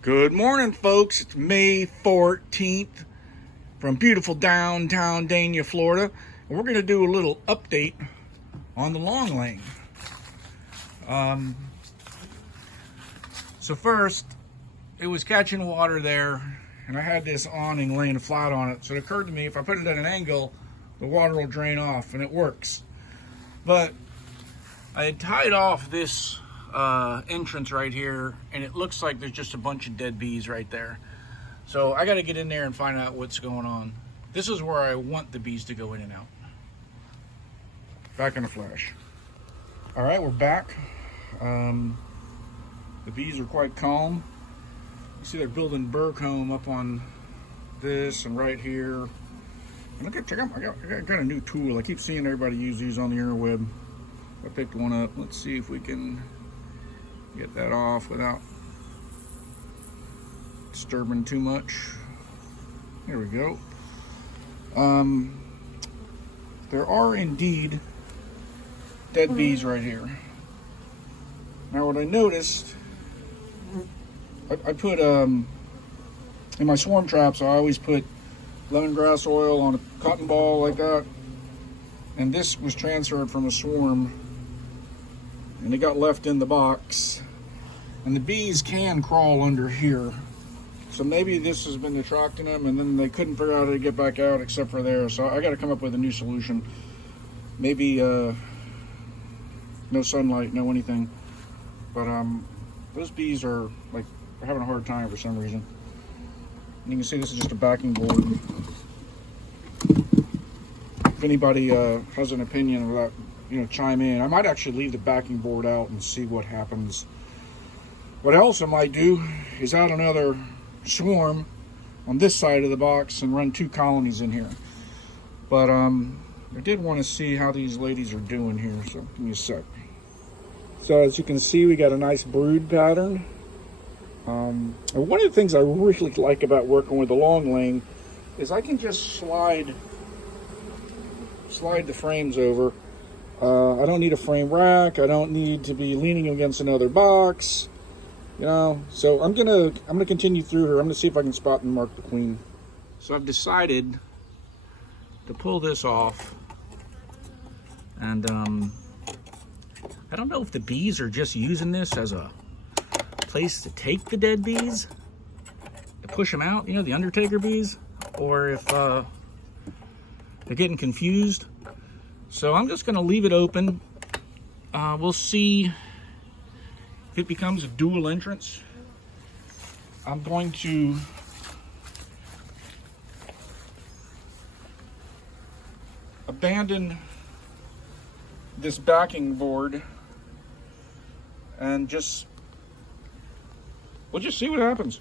Good morning, folks. It's May 14th from beautiful downtown Dania, Florida. And we're going to do a little update on the long lane. So first, it was catching water there, and I had this awning laying flat on it. So it occurred to me, if I put it at an angle, the water will drain off, and it works. But I had tied off this entrance right here, and it looks like there's just a bunch of dead bees right there. So I got to get in there and find out what's going on. This is where I want the bees to go in and out. Back in a flash. All right, we're back. The bees are quite calm. You see they're building burr comb up on this and right here. And look at, check out, I got a new tool. I keep seeing everybody use these on the interweb. I picked one up. Let's see if we can get that off without disturbing too much. There we go. There are indeed dead bees right here. Now what I noticed, I put in my swarm traps, I always put lemongrass oil on a cotton ball like that, and this was transferred from a swarm and it got left in the box, and the bees can crawl under here, so maybe this has been attracting them, and then they couldn't figure out how to get back out except for there. So I got to come up with a new solution. Maybe no sunlight, no anything, but those bees are like having a hard time for some reason. And you can see this is just a backing board. If anybody has an opinion of that, chime in. I might actually leave the backing board out and see what happens. What else I might do is add another swarm on this side of the box and run 2 colonies in here. But I did want to see how these ladies are doing here, so give me a sec. So as you can see, we got a nice brood pattern. And one of the things I really like about working with the long lane is I can just slide the frames over. I don't need a frame rack. I don't need to be leaning against another box, So I'm gonna continue through here. I'm gonna see if I can spot and mark the queen. So I've decided to pull this off, and I don't know if the bees are just using this as a place to take the dead bees, to push them out, the Undertaker bees, or if they're getting confused. So I'm just going to leave it open. We'll see if it becomes a dual entrance. I'm going to abandon this backing board and we'll just see what happens.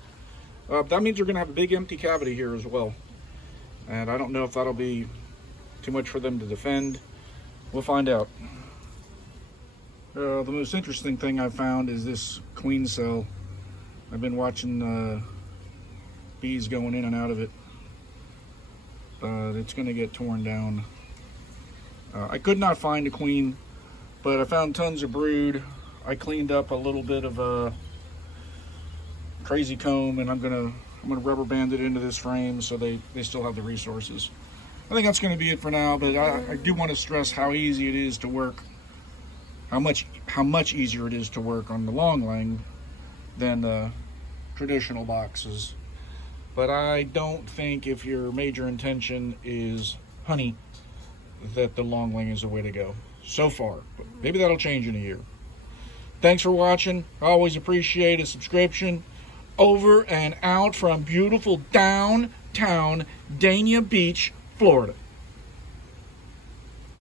That means we're going to have a big empty cavity here as well. And I don't know if that'll be too much for them to defend. We'll find out. The most interesting thing I've found is this queen cell. I've been watching bees going in and out of it. It's going to get torn down. I could not find a queen, but I found tons of brood. I cleaned up a little bit of a crazy comb, and I'm gonna rubber band it into this frame so they still have the resources. I think that's going to be it for now, but I do want to stress how easy it is to work, how much easier it is to work on the long lane than the traditional boxes. But I don't think if your major intention is honey, that the long lane is the way to go so far. But maybe that'll change in a year. Thanks for watching. I always appreciate a subscription. Over and out from beautiful downtown Dania Beach, Florida.